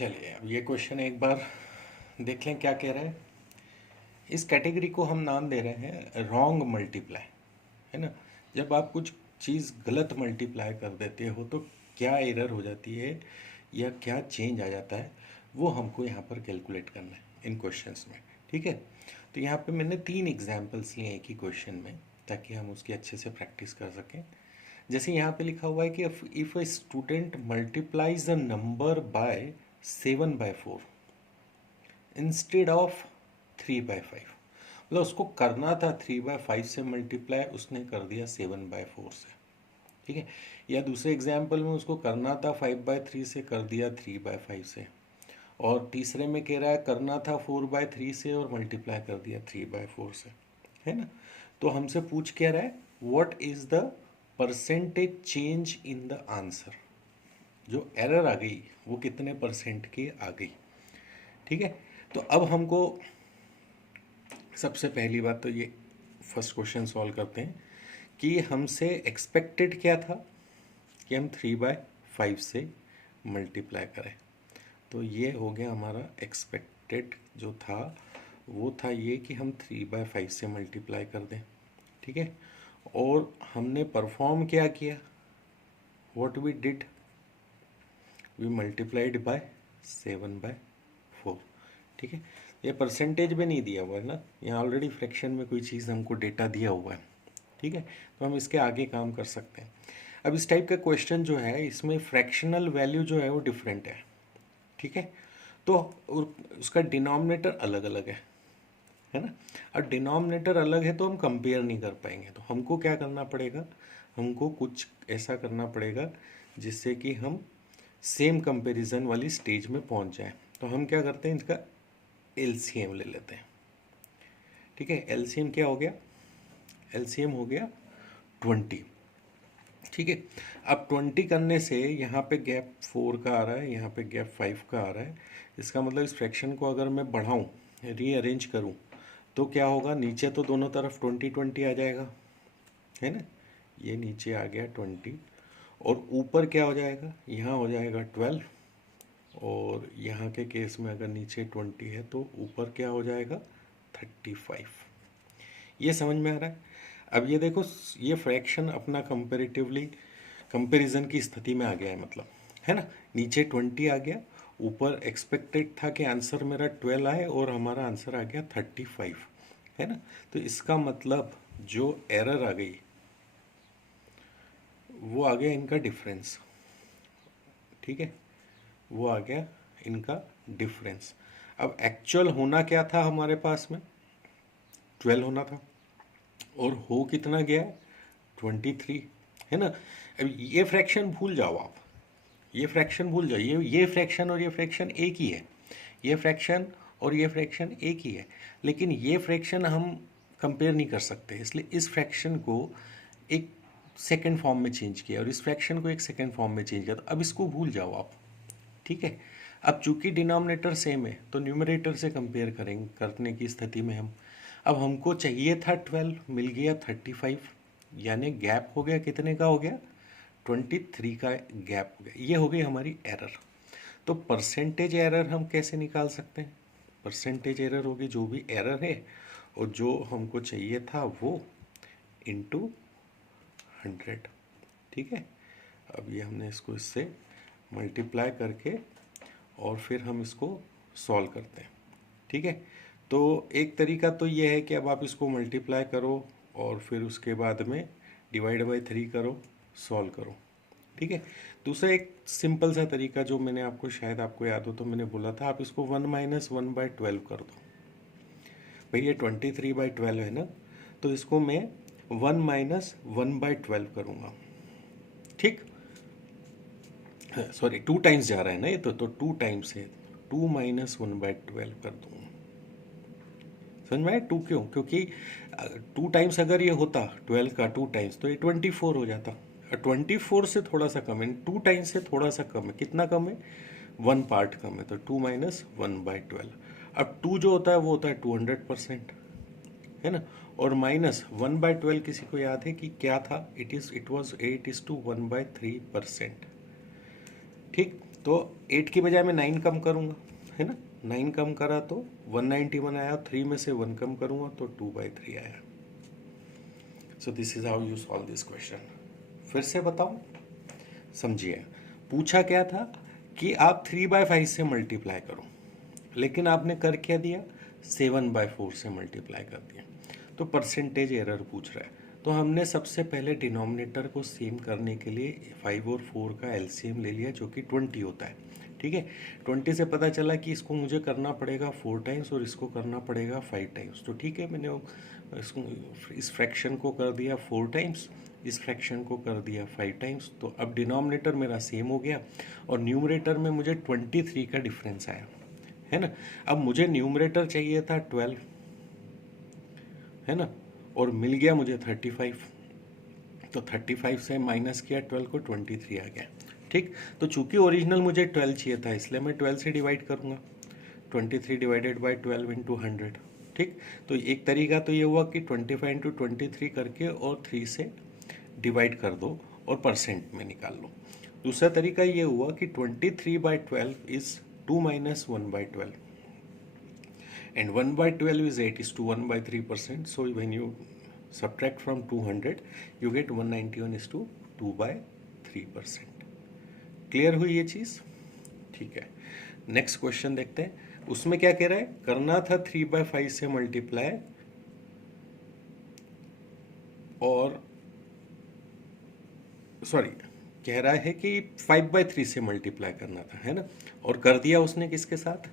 चलिए अब ये क्वेश्चन एक बार देख लें क्या कह रहा है। इस कैटेगरी को हम नाम दे रहे हैं रॉन्ग मल्टीप्लाई, है ना। जब आप कुछ चीज़ गलत मल्टीप्लाई कर देते हो तो क्या एरर हो जाती है या क्या चेंज आ जाता है, वो हमको यहाँ पर कैलकुलेट करना है इन क्वेश्चंस में। ठीक है, तो यहाँ पे मैंने 3 एग्जाम्पल्स लिए एक ही क्वेश्चन में ताकि हम उसकी अच्छे से प्रैक्टिस कर सकें। जैसे यहाँ पे लिखा हुआ है कि if a student multiplies a number by 7/4 instead of 3/5, मतलब उसको करना था 3/5 से मल्टीप्लाई, उसने कर दिया 7/4 से। ठीक है, या दूसरे एग्जाम्पल में उसको करना था 5/3 से, कर दिया 3/5 से। और तीसरे में कह रहा है करना था 4/3 से और मल्टीप्लाई कर दिया 3/4 से, है ना। तो हमसे पूछ क्या रहा है, what is the percentage change in the answer. जो एरर आ गई वो कितने परसेंट की आ गई। ठीक है, तो अब हमको सबसे पहली बात तो ये फर्स्ट क्वेश्चन सॉल्व करते हैं कि हमसे एक्सपेक्टेड क्या था कि हम 3/5 से मल्टीप्लाई करें। तो ये हो गया हमारा एक्सपेक्टेड जो था, वो था ये कि हम 3/5 से मल्टीप्लाई कर दें। ठीक है, और हमने परफॉर्म क्या किया, what we did, we multiplied by 7/4। ठीक है, ये परसेंटेज में नहीं दिया हुआ है ना, यहाँ ऑलरेडी फ्रैक्शन में कोई चीज़ हमको डेटा दिया हुआ है। ठीक है, तो हम इसके आगे काम कर सकते हैं। अब इस टाइप का क्वेश्चन जो है इसमें फ्रैक्शनल वैल्यू जो है वो डिफरेंट है। ठीक है, तो उसका डिनोमिनेटर अलग अलग है ना। और डिनोमिनेटर अलग है तो हम कंपेयर नहीं कर पाएंगे, तो हमको क्या करना पड़ेगा, हमको कुछ ऐसा करना पड़ेगा जिससे कि हम सेम कंपैरिजन वाली स्टेज में पहुंच जाए। तो हम क्या करते हैं, इसका एलसीएम ले लेते हैं। ठीक है, एलसीएम क्या हो गया, एलसीएम हो गया 20। ठीक है, अब 20 करने से यहाँ पे गैप 4 का आ रहा है, यहाँ पे गैप 5 का आ रहा है। इसका मतलब इस फ्रैक्शन को अगर मैं बढ़ाऊँ, रीअरेंज करूँ, तो क्या होगा, नीचे तो दोनों तरफ 20 आ जाएगा, है ना। ये नीचे आ गया 20 और ऊपर क्या हो जाएगा, यहाँ हो जाएगा 12। और यहाँ के केस में अगर नीचे 20 है तो ऊपर क्या हो जाएगा 35। ये समझ में आ रहा है। अब ये देखो, ये फ्रैक्शन अपना कंपेरेटिवली कंपैरिजन की स्थिति में आ गया है, मतलब, है ना। नीचे 20 आ गया, ऊपर एक्सपेक्टेड था कि आंसर मेरा 12 आए और हमारा आंसर आ गया 35, है ना। तो इसका मतलब जो एरर आ गई वो आ गया इनका डिफरेंस। ठीक है, वो आ गया इनका डिफरेंस। अब एक्चुअल होना क्या था हमारे पास में, 12 होना था, और हो कितना गया, 23, है ना। अब ये फ्रैक्शन भूल जाओ आप, ये फ्रैक्शन भूल जाओ, ये फ्रैक्शन और ये फ्रैक्शन एक ही है, ये फ्रैक्शन और ये फ्रैक्शन एक ही है। लेकिन ये फ्रैक्शन हम कंपेयर नहीं कर सकते, इसलिए इस फ्रैक्शन को एक सेकेंड फॉर्म में चेंज किया और इस फ्रैक्शन को एक सेकेंड फॉर्म में चेंज किया। तो अब इसको भूल जाओ आप। ठीक है, अब चूंकि डिनोमिनेटर सेम है तो न्यूमरेटर से कंपेयर करेंगे, करने की स्थिति में हम, अब हमको चाहिए था 12, मिल गया 35, यानी गैप हो गया, कितने का हो गया, 23 का गैप हो गया। ये हो गई हमारी एरर। तो परसेंटेज एरर हम कैसे निकाल सकते हैं, परसेंटेज एरर होगी जो भी एरर है और जो हमको चाहिए था वो इंटू 100। ठीक है, अब ये हमने इसको इससे मल्टीप्लाई करके और फिर हम इसको सॉल्व करते हैं। ठीक है, तो एक तरीका तो ये है कि अब आप इसको मल्टीप्लाई करो और फिर उसके बाद में डिवाइड बाय 3 करो, सॉल्व करो। ठीक है, दूसरा एक सिंपल सा तरीका जो मैंने आपको, शायद आपको याद हो तो मैंने बोला था, आप इसको 1 - 1/12 कर दो। भाई ये 23/12 है ना, तो इसको मैं 1 - 1/12 करूँगा। ठीक, सॉरी 2 टाइम्स जा रहा है ना ये, तो 2 टाइम्स है, 2 - 1/12 कर दूँगा। समझ में आया 2 क्यों, क्योंकि 2 टाइम्स अगर ये होता 12 का 2 टाइम्स तो ये 24 हो जाता। 24 से थोड़ा सा कम है, 2 टाइम्स से थोड़ा सा कम है, कितना कम है, 1 पार्ट कम है, तो 2 - 1/12। अब 2 जो होता है वो होता है 200%, है ना। और -1/12 किसी को याद है कि क्या था, इट वॉज 8:1/3%। ठीक, तो 8 की बजाय मैं 9 कम करूँगा, है ना। 9 कम करा तो 191 आया, 3 में से 1 कम करूँगा तो 2/3 आया। So this is how you solve this question. फिर से बताऊँ, समझिए। पूछा क्या था कि आप 3/5 से मल्टीप्लाई करो, लेकिन आपने कर क्या दिया, 7/4 से मल्टीप्लाई कर दिया। तो परसेंटेज एरर पूछ रहा है। तो हमने सबसे पहले डिनोमिनेटर को सेम करने के लिए 5 और 4 का एलसीएम ले लिया, जो कि 20 होता है। ठीक है, 20 से पता चला कि इसको मुझे करना पड़ेगा 4 टाइम्स और इसको करना पड़ेगा 5 टाइम्स। तो ठीक है, मैंने इसको, इस फ्रैक्शन को कर दिया 4 टाइम्स, इस फ्रैक्शन को कर दिया 5 टाइम्स। तो अब डिनोमिनेटर मेरा सेम हो गया और न्यूमरेटर में मुझे 23 का डिफरेंस आया, है ना। अब मुझे न्यूमरेटर चाहिए था 12, है ना, और मिल गया मुझे 35। तो 35 से माइनस किया 12 को, 23 आ गया। ठीक, तो चूंकि ओरिजिनल मुझे 12 चाहिए था, इसलिए मैं 12 से डिवाइड करूँगा। 23 डिवाइडेड बाई 12 इंटू 100। ठीक, तो एक तरीका तो ये हुआ कि 25 इंटू 23 करके और 3 से डिवाइड कर दो और परसेंट में निकाल लो। दूसरा तरीका ये हुआ कि 23/12 is 2 minus 1/12 and 1/12 is 8 is to 1/3%. So when you subtract from 200 you get 191 is to 2/3%. Clear हुई ये चीज? ठीक है, नेक्स्ट क्वेश्चन देखते हैं। उसमें क्या कह रहा है, करना था 3/5 से मल्टीप्लाई और सॉरी कह रहा है कि 5/3 से मल्टीप्लाई करना था, है ना, और कर दिया उसने किसके साथ,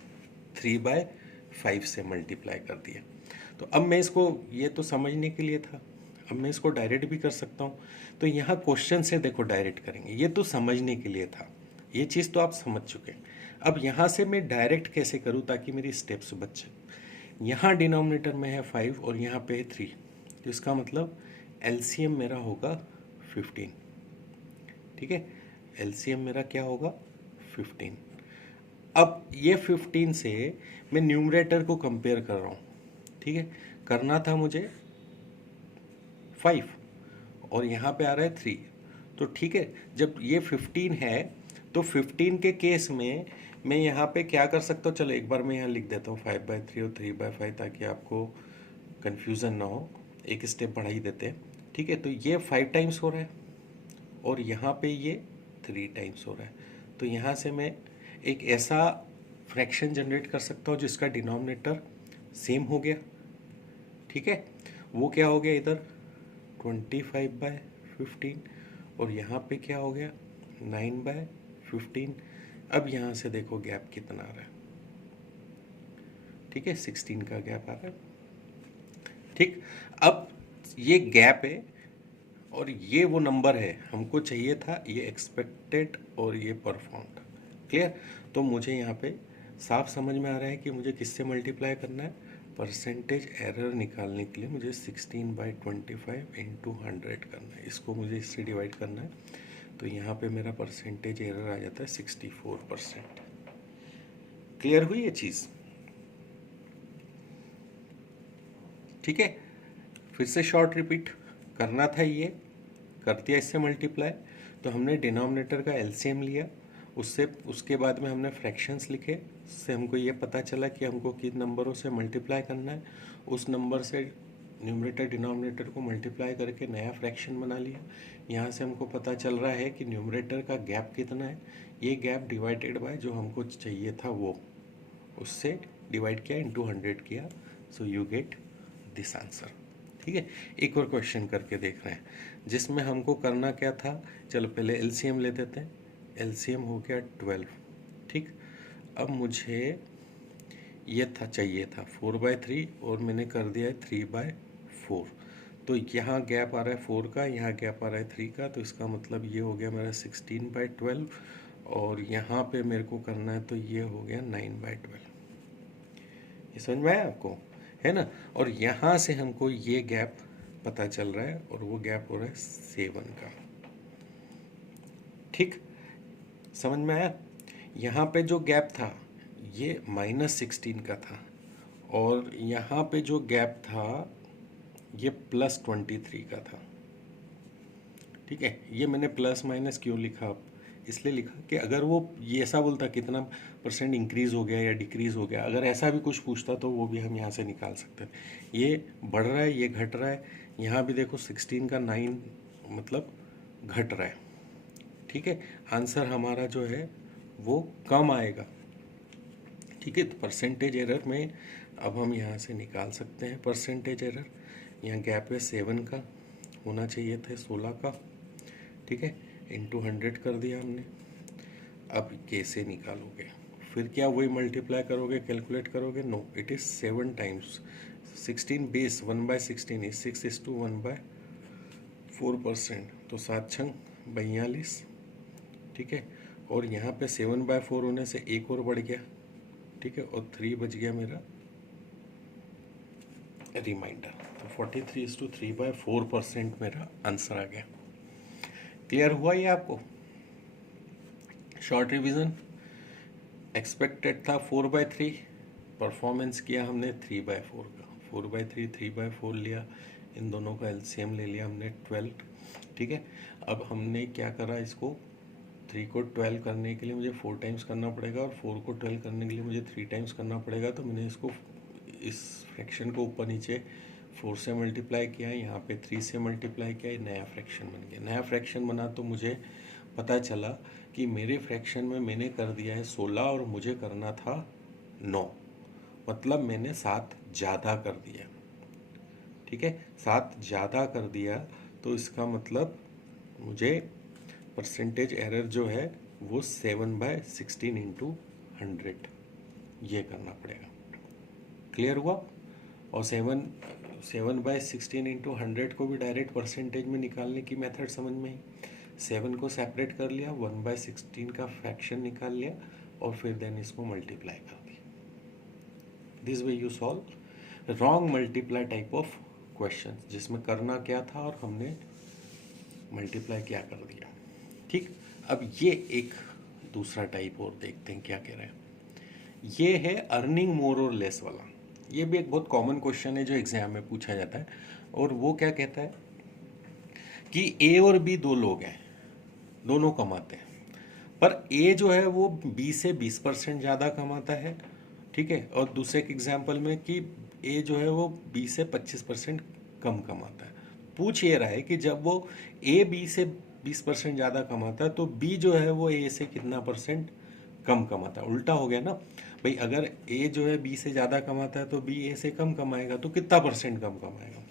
3/5 से मल्टीप्लाई कर दिया। तो अब मैं इसको, ये तो समझने के लिए था, अब मैं इसको डायरेक्ट भी कर सकता हूँ। तो यहाँ क्वेश्चन से देखो डायरेक्ट करेंगे, ये तो समझने के लिए था, ये चीज़ तो आप समझ चुके हैं। अब यहाँ से मैं डायरेक्ट कैसे करूँ ताकि मेरी स्टेप्स बचे। यहाँ डिनोमिनेटर में है 5 और यहाँ पे है 3, तो इसका मतलब एलसीएम मेरा होगा 15। ठीक है, एलसीएम मेरा क्या होगा 15। अब ये 15 से मैं न्यूमरेटर को कंपेयर कर रहा हूँ। ठीक है, करना था मुझे 5 और यहाँ पे आ रहा है 3। तो ठीक है, जब ये 15 है तो 15 के केस में मैं यहाँ पे क्या कर सकता हूँ, चलो एक बार मैं यहाँ लिख देता हूँ 5/3 और 3/5 ताकि आपको कन्फ्यूज़न ना हो। एक स्टेप बढ़ा ही देते हैं। ठीक है, तो ये 5 टाइम्स हो रहा है और यहाँ पे ये 3 टाइम्स हो रहा है। तो यहाँ से मैं एक ऐसा फ्रैक्शन जनरेट कर सकता हूँ जिसका डिनोमिनेटर सेम हो गया। ठीक है, वो क्या हो गया, इधर 25/15 और यहाँ पे क्या हो गया 9/15। अब यहाँ से देखो गैप कितना आ रहा है। ठीक है, 16 का गैप आ रहा है। ठीक, अब ये गैप है और ये वो नंबर है हमको चाहिए था, ये एक्सपेक्टेड और ये परफॉर्म्ड। क्लियर, तो मुझे यहाँ पे साफ समझ में आ रहा है कि मुझे किससे मल्टीप्लाई करना है, परसेंटेज एरर निकालने के लिए मुझे 16/25 इंटू 100 करना है। इसको मुझे इससे डिवाइड करना है, तो यहाँ पे मेरा परसेंटेज एरर आ जाता है 64%। क्लियर हुई ये चीज़? ठीक है, फिर से शॉर्ट रिपीट करना था, ये कर दिया इससे मल्टीप्लाई। तो हमने डिनोमिनेटर का एलसीएम लिया, उससे उसके बाद में हमने फ्रैक्शंस लिखे, उससे हमको ये पता चला कि हमको किन नंबरों से मल्टीप्लाई करना है। उस नंबर से न्यूमरेटर डिनोमिनेटर को मल्टीप्लाई करके नया फ्रैक्शन बना लिया। यहाँ से हमको पता चल रहा है कि न्यूमरेटर का गैप कितना है, ये गैप डिवाइडेड बाय जो हमको चाहिए था वो, उससे डिवाइड किया इंटू 100 किया। So you get this answer. ठीक है, एक और क्वेश्चन करके देख रहे हैं जिसमें हमको करना क्या था, चलो पहले एलसीएम ले देते हैं। एलसीएम हो गया 12। ठीक, अब मुझे ये था चाहिए था 4/3 और मैंने कर दिया है 3/4। तो यहाँ गैप आ रहा है 4 का, यहाँ गैप आ रहा है 3 का, तो इसका मतलब ये हो गया मेरा 16/12 और यहाँ पे मेरे को करना है तो ये हो गया 9/12। ये समझ में आया आपको, है ना। और यहाँ से हमको ये गैप पता चल रहा है और वो गैप हो रहा है 7 का। ठीक, समझ में आया। यहाँ पे जो गैप था ये -16 का था और यहाँ पे जो गैप था ये +23 का था। ठीक है, ये मैंने प्लस माइनस क्यों लिखा, इसलिए लिखा कि अगर वो ये ऐसा बोलता कितना % इंक्रीज़ हो गया या डिक्रीज़ हो गया, अगर ऐसा भी कुछ पूछता तो वो भी हम यहाँ से निकाल सकते हैं। ये बढ़ रहा है, ये घट रहा है, यहाँ भी देखो 16 का 9 मतलब घट रहा है, ठीक है। आंसर हमारा जो है वो कम आएगा, ठीक है। तो परसेंटेज एरर में अब हम यहाँ से निकाल सकते हैं परसेंटेज एरर। यहाँ गैप है 7 का, होना चाहिए था 16 का, ठीक है। इंटू 100 कर दिया हमने। अब कैसे निकालोगे? फिर क्या वही मल्टीप्लाई करोगे, कैलकुलेट करोगे? No, it is 7 times 16 base 1/16 is 6:1/4%, तो 7 छंग 42, ठीक है। और यहाँ पे 7/4 होने से एक और बढ़ गया, ठीक है, और 3 बच गया मेरा रिमाइंडर। तो 43:3/4% मेरा आंसर आ गया। क्लियर हुआ ये आपको? शॉर्ट रिवीजन, एक्सपेक्टेड था 4/3, परफॉर्मेंस किया हमने 3/4 का। 4/3 3/4 लिया, इन दोनों का एलसीएम ले लिया हमने 12, ठीक है। अब हमने क्या करा, इसको 3 को 12 करने के लिए मुझे 4 टाइम्स करना पड़ेगा और 4 को 12 करने के लिए मुझे 3 टाइम्स करना पड़ेगा। तो मैंने इसको, इस फ्रैक्शन को ऊपर नीचे 4 से मल्टीप्लाई किया, यहाँ पे 3 से मल्टीप्लाई किया, ये नया फ्रैक्शन बन गया। नया फ्रैक्शन बना तो मुझे पता चला कि मेरे फ्रैक्शन में मैंने कर दिया है 16 और मुझे करना था 9, मतलब मैंने 7 ज़्यादा कर दिया, ठीक है। 7 ज़्यादा कर दिया, तो इसका मतलब मुझे परसेंटेज एरर जो है वो 7/16 इंटू 100 ये करना पड़ेगा। क्लियर हुआ? और 7/16 इंटू 100 को भी डायरेक्ट परसेंटेज में निकालने की मेथड समझ में आई। 7 को सेपरेट कर लिया, 1/16 का फ्रैक्शन निकाल लिया और फिर देन इसको मल्टीप्लाई कर दिया। This way you solve wrong multiply type of question, जिसमें करना क्या था और हमने मल्टीप्लाई क्या कर दिया, ठीक। अब ये एक दूसरा टाइप और देखते हैं क्या कह रहे हैं। ये है अर्निंग मोर और लेस वाला। ये भी एक बहुत कॉमन क्वेश्चन है जो एग्जाम में पूछा जाता है, और वो क्या कहता है कि ए और बी दो लोग हैं, दोनों कमाते हैं, पर ए जो है वो बी से 20% ज़्यादा कमाता है, ठीक है। और दूसरे के एग्जाम्पल में कि ए जो है वो बी से 25% कम कमाता है। पूछ ये रहा है कि जब वो ए बी से 20% ज़्यादा कमाता है तो बी जो है वो ए से कितना % कम कमाता है। उल्टा हो गया ना भाई, अगर ए जो है बी से ज़्यादा कमाता है तो बी ए से कम कमाएगा, तो कितना % कम कमाएगा।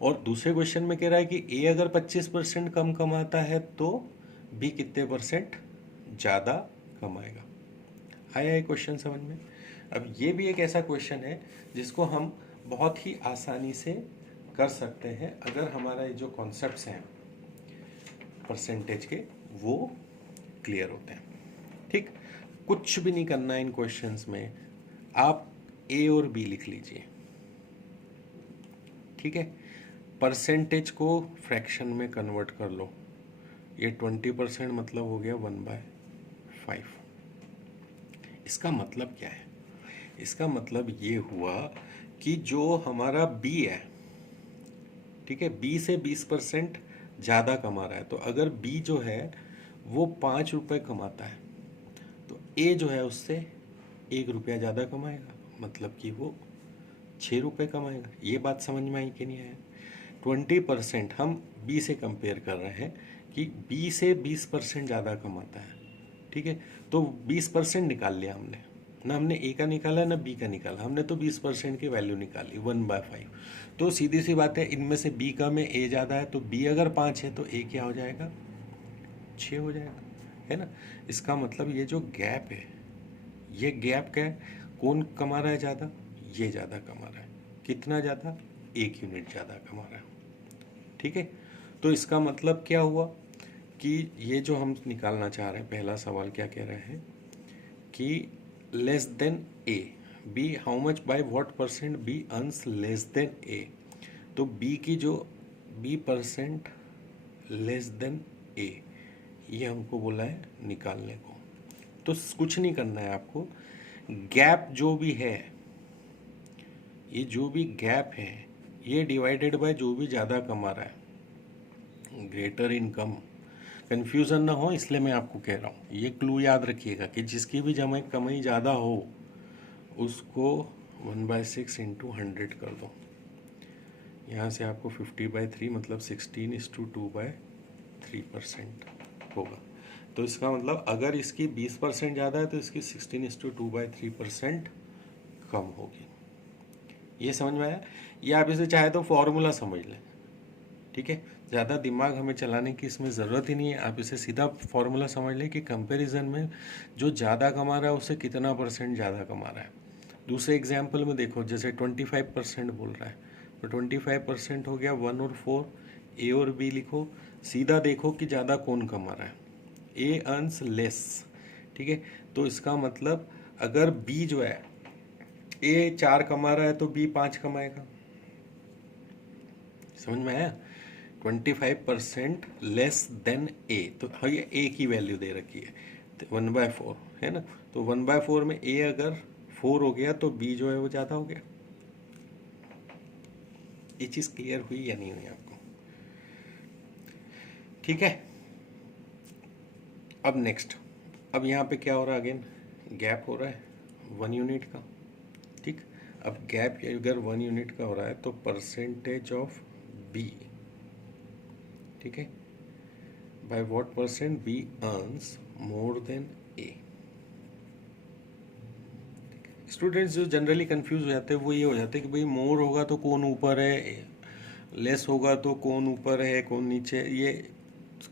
और दूसरे क्वेश्चन में कह रहा है कि ए अगर 25% कम कमाता है तो बी कितने % ज़्यादा कमाएगा। आया ये क्वेश्चन समझ में? अब ये भी एक ऐसा क्वेश्चन है जिसको हम बहुत ही आसानी से कर सकते हैं अगर हमारा ये जो कॉन्सेप्ट्स हैं परसेंटेज के वो क्लियर होते हैं, ठीक। कुछ भी नहीं करना है इन क्वेश्चंस में, आप ए और बी लिख लीजिए, ठीक है। परसेंटेज को फ्रैक्शन में कन्वर्ट कर लो, ये 20% मतलब हो गया 1/5। इसका मतलब क्या है? इसका मतलब ये हुआ कि जो हमारा बी है, ठीक है, बी से 20% ज़्यादा कमा रहा है, तो अगर बी जो है वो 5 रुपये कमाता है तो ए जो है उससे 1 रुपया ज़्यादा कमाएगा, मतलब कि वो 6 रुपये कमाएगा। ये बात समझ में आई कि नहीं आया? 20% हम बी से कंपेयर कर रहे हैं कि बी से 20% ज़्यादा कमाता है, ठीक है। तो 20% निकाल लिया हमने, ना हमने ए का निकाला ना बी का निकाला, हमने तो 20% की वैल्यू निकाली 1/5। तो सीधी सी बात है, इनमें से बी का में ए ज़्यादा है, तो बी अगर 5 है तो ए क्या हो जाएगा? 6 हो जाएगा, है ना। इसका मतलब ये जो गैप है, ये गैप क्या है? कौन कमा रहा है ज़्यादा? ये ज़्यादा कमा रहा है। कितना ज़्यादा? 1 यूनिट ज़्यादा कमा रहा है, ठीक है। तो इसका मतलब क्या हुआ कि ये जो हम निकालना चाह रहे हैं, पहला सवाल क्या कह रहे हैं कि less than A, B how much by what % B earns less than A. तो बी की जो B% लेस देन ए, ये हमको बोला है निकालने को। तो कुछ नहीं करना है आपको, गैप जो भी है, ये जो भी गैप है ये डिवाइडेड बाय जो भी ज़्यादा कमा रहा है, ग्रेटर इनकम। कन्फ्यूज़न ना हो इसलिए मैं आपको कह रहा हूँ। ये क्लू याद रखिएगा कि जिसकी भी जमा कमाई ज़्यादा हो उसको 1/6 इंटू 100 कर दो। यहाँ से आपको 50/3 मतलब 16:2/3% होगा। तो इसका मतलब अगर इसकी 20% ज़्यादा है तो इसकी 16:2/3% कम होगी। ये समझ में आया? या आप इसे चाहे तो फॉर्मूला समझ लें, ठीक है। ज़्यादा दिमाग हमें चलाने की इसमें ज़रूरत ही नहीं है। आप इसे सीधा फॉर्मूला समझ लें कि कंपैरिजन में जो ज़्यादा कमा रहा है उससे कितना परसेंट ज़्यादा कमा रहा है। दूसरे एग्जाम्पल में देखो, जैसे 25% बोल रहा है तो 25% हो गया 1 और 4। ए और बी लिखो, सीधा देखो कि ज़्यादा कौन कमा रहा है। ए अर्न्स लेस, ठीक है। तो इसका मतलब अगर बी जो है ए 4 कमा रहा है तो बी 5 कमाएगा। समझ में आया? 25% लेस देन ए, तो हाँ ये ए की वैल्यू दे रखी है तो 1/4 है ना। तो 1/4 में ए अगर 4 हो गया तो बी जो है वो ज़्यादा हो गया। ये चीज़ क्लियर हुई या नहीं हुई आपको? ठीक है। अब नेक्स्ट, अब यहाँ पे क्या हो रहा है? अगेन गैप हो रहा है 1 यूनिट का, ठीक। अब गैप अगर 1 यूनिट का हो रहा है तो परसेंटेज ऑफ बी, ठीक है, by what percent B earns more than A. Students जो जनरली कंफ्यूज हो जाते हैं वो ये हो जाते हैं कि भाई मोर होगा तो कौन ऊपर है, लेस होगा तो कौन ऊपर है कौन नीचे, ये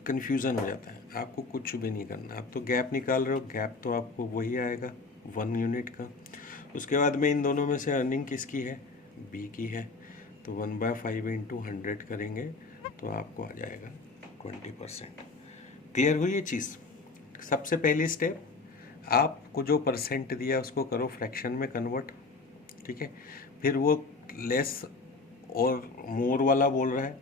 कंफ्यूजन हो जाता है। आपको कुछ भी नहीं करना, आप तो गैप निकाल रहे हो, गैप तो आपको वही आएगा 1 यूनिट का। उसके बाद में इन दोनों में से अर्निंग किसकी है? बी की है। तो 1/5 इंटू 100 करेंगे तो आपको आ जाएगा 20%। क्लियर हुई ये चीज़? सबसे पहली स्टेप, आपको जो परसेंट दिया उसको करो फ्रैक्शन में कन्वर्ट, ठीक है। फिर वो लेस और मोर वाला बोल रहा है,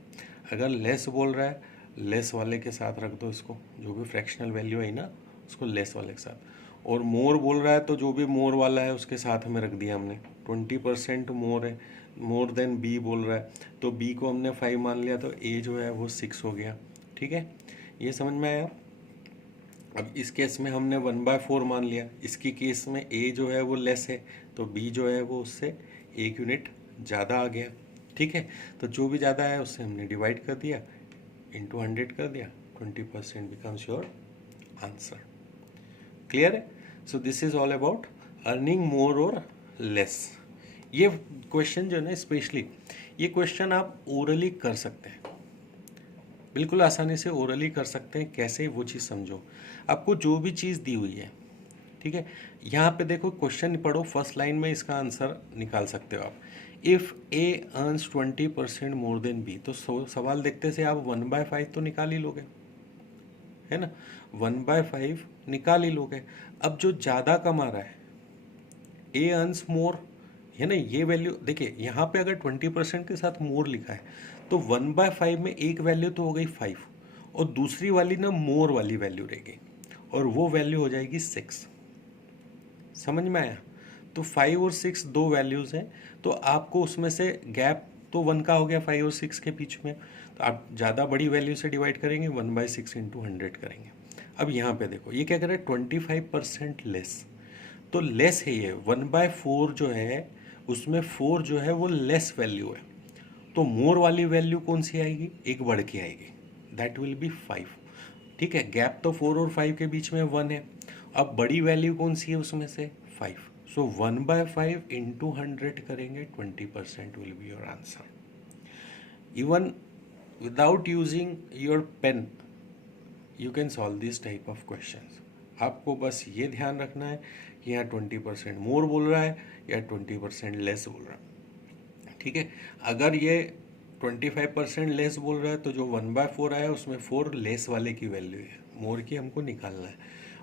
अगर लेस बोल रहा है लेस वाले के साथ रख दो इसको, जो भी फ्रैक्शनल वैल्यू है ना उसको लेस वाले के साथ। और मोर बोल रहा है तो जो भी मोर वाला है उसके साथ हमें रख दिया हमने। 20% मोर है, मोर देन बी बोल रहा है तो बी को हमने 5 मान लिया तो ए जो है वो 6 हो गया, ठीक है। ये समझ में आया? अब इस केस में हमने 1/4 मान लिया, इसकी केस में ए जो है वो लेस है तो बी जो है वो उससे 1 यूनिट ज़्यादा आ गया, ठीक है। तो जो भी ज़्यादा है उससे हमने डिवाइड कर दिया, इंटू 100 कर दिया, 20% बिकम्स योर आंसर। क्लियर है? So this is all about earning more और लेस। ये क्वेश्चन जो है ना, स्पेशली ये क्वेश्चन आप ओरली कर सकते हैं, बिल्कुल आसानी से ओरली कर सकते हैं। कैसे, वो चीज़ समझो। आपको जो भी चीज़ दी हुई है, ठीक है, यहाँ पे देखो क्वेश्चन पढ़ो, फर्स्ट लाइन में इसका आंसर निकाल सकते हो आप। If A earns 20% more than B, तो सवाल देखते से आप 1/5 तो निकाल ही लोगे, है ना। 1/5 निकाल ही लोगे। अब जो ज़्यादा कमा रहा है, ए अर्न्स मोर, है ना, ये वैल्यू देखिए यहाँ पे अगर 20% के साथ मोर लिखा है तो 1/5 में एक वैल्यू तो हो गई 5 और दूसरी वाली ना मोर वाली वैल्यू रहेगी और वो वैल्यू हो जाएगी 6। समझ में आया? तो 5 और 6 दो वैल्यूज़ हैं, तो आपको उसमें से गैप तो 1 का हो गया 5 और 6 के बीच में, तो आप ज़्यादा बड़ी वैल्यू से डिवाइड करेंगे, 1/6 इंटू 100 करेंगे। अब यहाँ पे देखो ये क्या कर रहा है, 25% लेस, तो लेस है ये 1/4 जो है उसमें 4 जो है वो लेस वैल्यू है, तो मोर वाली वैल्यू कौन सी आएगी, एक बढ़ के आएगी, दैट विल बी 5, ठीक है। गैप तो 4 और 5 के बीच में 1 है, अब बड़ी वैल्यू कौन सी है उसमें से 5, सो 1/5 इंटू 100 करेंगे, 20% will be your answer. Even without using your pen you can solve this type of questions. आपको बस ये ध्यान रखना है कि यहाँ 20% मोर बोल रहा है या 20% लेस बोल रहा है, ठीक है। अगर ये 25% लेस बोल रहा है तो जो 1/4 आया उसमें 4 लेस वाले की वैल्यू है, मोर की हमको निकालना है।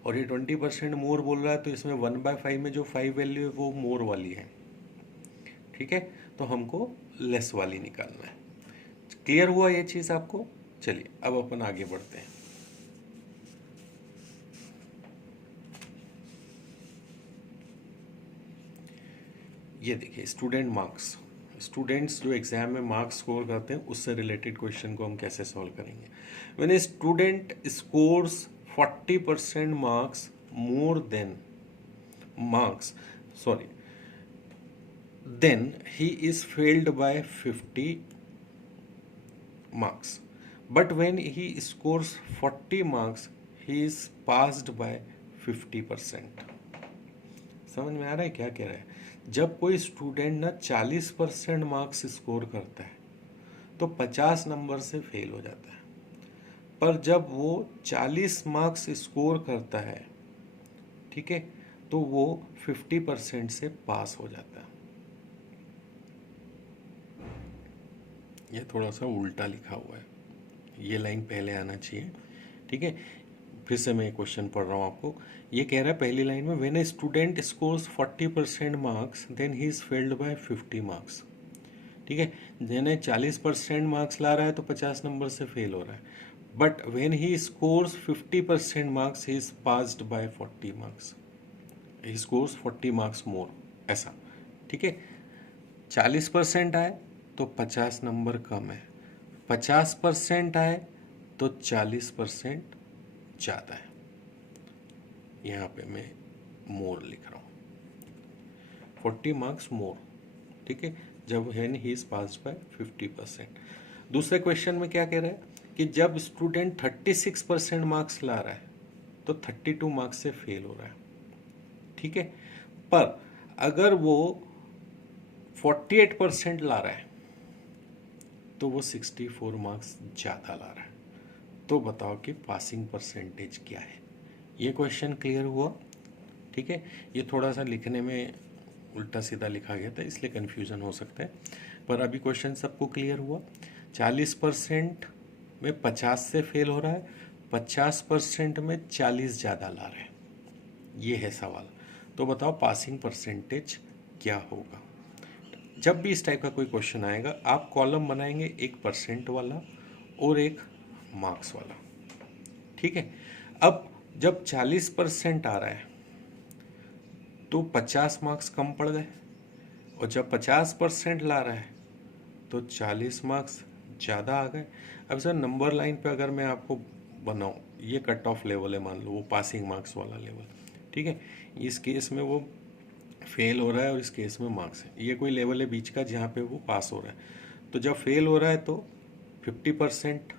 और ये 20% मोर बोल रहा है तो इसमें 1/5 में जो 5 वैल्यू है वो मोर वाली है, ठीक है। तो हमको लेस वाली निकालना है। क्लियर हुआ ये चीज़ आपको? चलिए अब अपन आगे बढ़ते हैं। ये देखिए स्टूडेंट मार्क्स, स्टूडेंट्स जो एग्जाम में मार्क्स स्कोर करते हैं उससे रिलेटेड क्वेश्चन को हम कैसे सॉल्व करेंगे। When a student scores 40% marks more than marks sorry then he is failed by 50 marks, but when he scores 40 marks he is passed by 50%। समझ में आ रहा है क्या कह रहा है? जब कोई स्टूडेंट ना 40% मार्क्स स्कोर करता है तो 50 नंबर से फेल हो जाता है, पर जब वो 40 मार्क्स स्कोर करता है, ठीक है, तो वो 50% से पास हो जाता है। ये थोड़ा सा उल्टा लिखा हुआ है, ये लाइन पहले आना चाहिए, ठीक है। फिर से मैं क्वेश्चन पढ़ रहा हूँ आपको। ये कह रहा है पहली लाइन में, when a student scores 40% marks then he is failed by 50 marks, ठीक है। यानी 40% मार्क्स ला रहा है तो 50 नंबर से फेल हो रहा है, but when he scores 50% marks he is passed by 40 marks, he scores 40 marks more, ऐसा, ठीक है। 40% आए तो 50 नंबर कम है, 50% आए तो 40% ज़्यादा है। यहाँ पे मैं मोर लिख रहा हूँ, 40 मार्क्स मोर, ठीक है, जब है ही इज पास बाय 50%। दूसरे क्वेश्चन में क्या कह रहा है कि जब स्टूडेंट 36% मार्क्स ला रहा है तो 32 मार्क्स से फेल हो रहा है, ठीक है। पर अगर वो 48% ला रहा है तो वो 64 मार्क्स ज़्यादा ला रहा है। तो बताओ कि पासिंग परसेंटेज क्या है। ये क्वेश्चन क्लियर हुआ, ठीक है। ये थोड़ा सा लिखने में उल्टा सीधा लिखा गया था इसलिए कन्फ्यूज़न हो सकता है, पर अभी क्वेश्चन सबको क्लियर हुआ। 40% में 50 से फेल हो रहा है, 50% में 40 ज़्यादा ला रहा है, ये है सवाल। तो बताओ पासिंग परसेंटेज क्या होगा। जब भी इस टाइप का कोई क्वेश्चन आएगा आप कॉलम बनाएंगे, एक परसेंट वाला और एक मार्क्स वाला, ठीक है। अब जब 40% आ रहा है तो 50 मार्क्स कम पड़ गए, और जब 50% ला रहा है तो 40 मार्क्स ज़्यादा आ गए। अब सर नंबर लाइन पे अगर मैं आपको बनाऊं, ये कट ऑफ लेवल है, मान लो वो पासिंग मार्क्स वाला लेवल, ठीक है। इस केस में वो फेल हो रहा है और इस केस में मार्क्स है, ये कोई लेवल है बीच का जहाँ पे वो पास हो रहा है। तो जब फेल हो रहा है तो 50%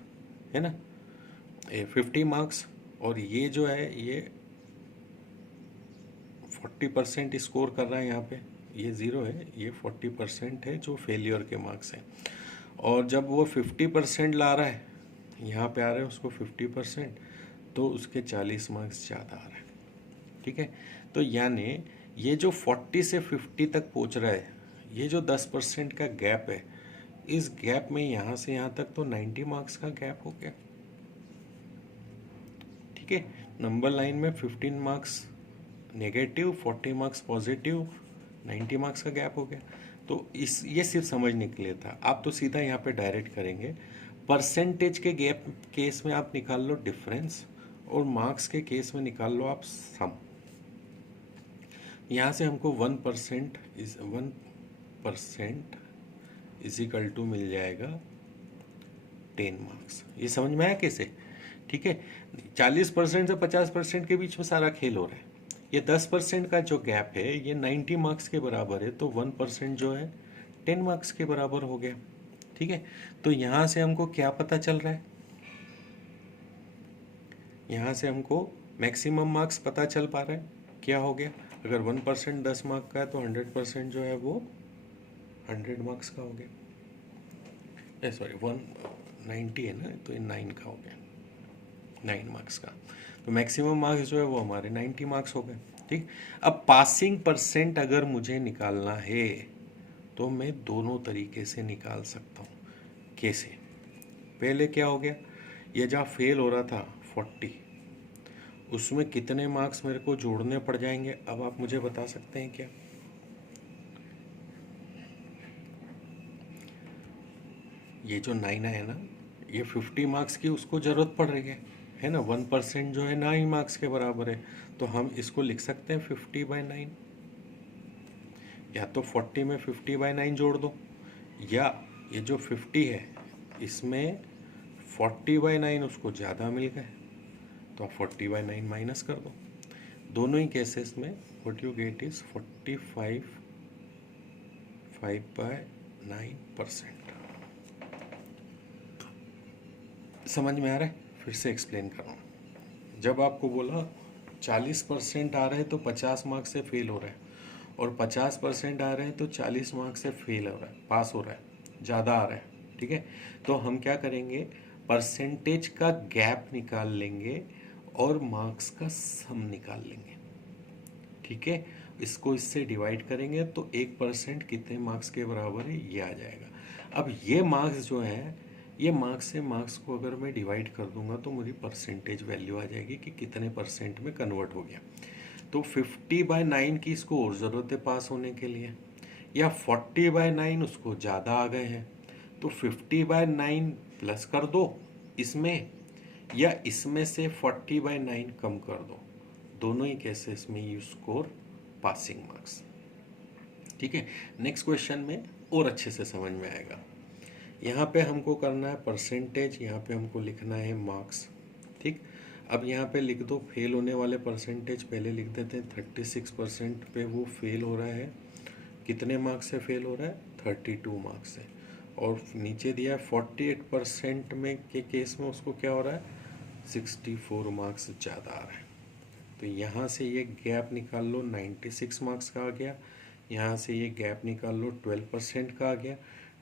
है ना, ये 50 मार्क्स, और ये जो है ये 40% स्कोर कर रहा है, यहाँ पे ये 0 है, ये 40% है जो फेलियर के मार्क्स हैं। और जब वो 50% ला रहा है, यहाँ पे आ रहे हैं उसको 50%, तो उसके 40 मार्क्स ज़्यादा आ रहे हैं, ठीक है। तो यानी ये जो 40 से 50 तक पहुँच रहा है, ये जो 10% का गैप है, इस गैप में यहाँ से यहाँ तक तो 90 मार्क्स का गैप हो गया, ठीक है। नंबर लाइन में 15 marks negative, 40 marks positive, 90 marks का गैप हो गया। तो इस ये सिर्फ समझने के लिए था, आप तो सीधा यहाँ पे डायरेक्ट करेंगे। परसेंटेज के गैप केस में आप निकाल लो डिफरेंस, और मार्क्स के केस में निकाल लो आप सम। यहाँ से हमको 1% इज इक्वल टू मिल जाएगा 10 मार्क्स। ये समझ में आया कैसे, ठीक है। 40% से 50% के बीच में सारा खेल हो रहा है। ये 10% का जो गैप है ये 90 मार्क्स के बराबर है, तो 1% जो है 10 मार्क्स के बराबर हो गया, ठीक है। तो यहाँ से हमको क्या पता चल रहा है, यहाँ से हमको मैक्सिमम मार्क्स पता चल पा रहा है। क्या हो गया, अगर 1% 10 मार्क का है तो 100% जो है वो 100 मार्क्स का हो गया। सॉरी 190 है ना, तो ये 9 का हो गया, 9 मार्क्स का। तो मैक्सिमम मार्क्स जो है वो हमारे 90 मार्क्स हो गए, ठीक। अब पासिंग परसेंट अगर मुझे निकालना है तो मैं दोनों तरीके से निकाल सकता हूँ। कैसे, पहले क्या हो गया, ये जहाँ फेल हो रहा था 40, उसमें कितने मार्क्स मेरे को जोड़ने पड़ जाएंगे, अब आप मुझे बता सकते हैं क्या। ये जो 9 है ना, ये 50 मार्क्स की उसको ज़रूरत पड़ रही है ना। 1% जो है 9 मार्क्स के बराबर है, तो हम इसको लिख सकते हैं 50/9, या तो 40 में 50/9 जोड़ दो, या ये जो 50 है इसमें 40/9 उसको ज़्यादा मिल गए, तो आप 40/9 माइनस कर दो। दोनों ही केसेस में व्हाट यू गेट इज 45/9%। समझ में आ रहा है? फिर से एक्सप्लेन कर रहा हूँ। जब आपको बोला 40% आ रहे हैं तो 50 मार्क्स से फेल हो रहा है, और 50% आ रहे हैं तो 40 मार्क्स से फेल हो रहा है, पास हो रहा है, ज़्यादा आ रहा है, ठीक है। तो हम क्या करेंगे, परसेंटेज का गैप निकाल लेंगे और मार्क्स का सम निकाल लेंगे, ठीक है। इसको इससे डिवाइड करेंगे तो 1% कितने मार्क्स के बराबर है ये आ जाएगा। अब ये मार्क्स जो है, ये मार्क्स से मार्क्स को अगर मैं डिवाइड कर दूंगा तो मेरी परसेंटेज वैल्यू आ जाएगी कि कितने परसेंट में कन्वर्ट हो गया। तो 50/9 की इसको और ज़रूरत है पास होने के लिए, या 40/9 उसको ज़्यादा आ गए हैं, तो 50/9 प्लस कर दो इसमें, या इसमें से 40/9 कम कर दो। दोनों ही केसेस में यू स्कोर पासिंग मार्क्स, ठीक है। नेक्स्ट क्वेश्चन में और अच्छे से समझ में आएगा। यहाँ पे हमको करना है परसेंटेज, यहाँ पे हमको लिखना है मार्क्स, ठीक। अब यहाँ पे लिख दो फेल होने वाले परसेंटेज, पहले लिख देते हैं 36% पे वो फेल हो रहा है। कितने मार्क्स से फेल हो रहा है? 32 मार्क्स से। और नीचे दिया है 48% में के केस में उसको क्या हो रहा है? 64 मार्क्स ज़्यादा आ रहा है। तो यहाँ से ये गैप निकाल लो, 96 मार्क्स का आ गया। यहाँ से ये गैप निकाल लो, 12% का आ गया।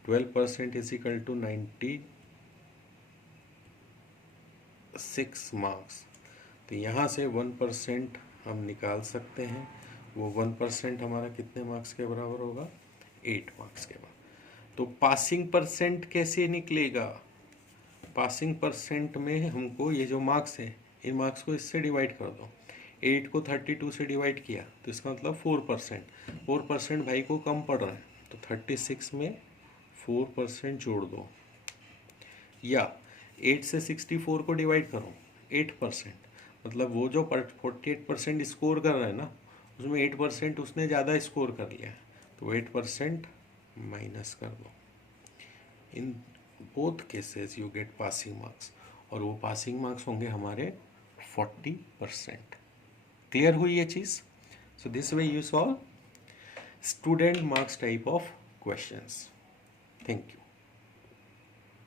12% इज इक्वल टू 96 मार्क्स। तो यहाँ से 1% हम निकाल सकते हैं। वो 1% हमारा कितने मार्क्स के बराबर होगा? 8 मार्क्स के बराबर। तो पासिंग परसेंट कैसे निकलेगा? पासिंग परसेंट में हमको ये जो मार्क्स है, इन मार्क्स को इससे डिवाइड कर दो। 8 को 32 से डिवाइड किया तो इसका मतलब 4%। 4% भाई को कम पड़ रहा है, तो 36 में 4% जोड़ दो, या 8 से 64 को डिवाइड करो 8%, मतलब वो जो 48% स्कोर कर रहा है ना, उसमें 8% उसने ज़्यादा स्कोर कर लिया, तो 8% माइनस कर दो। In both cases you get passing marks, और वो पासिंग मार्क्स होंगे हमारे 40%। क्लियर हुई ये चीज़? So this way you solve student marks type of questions. Thank you.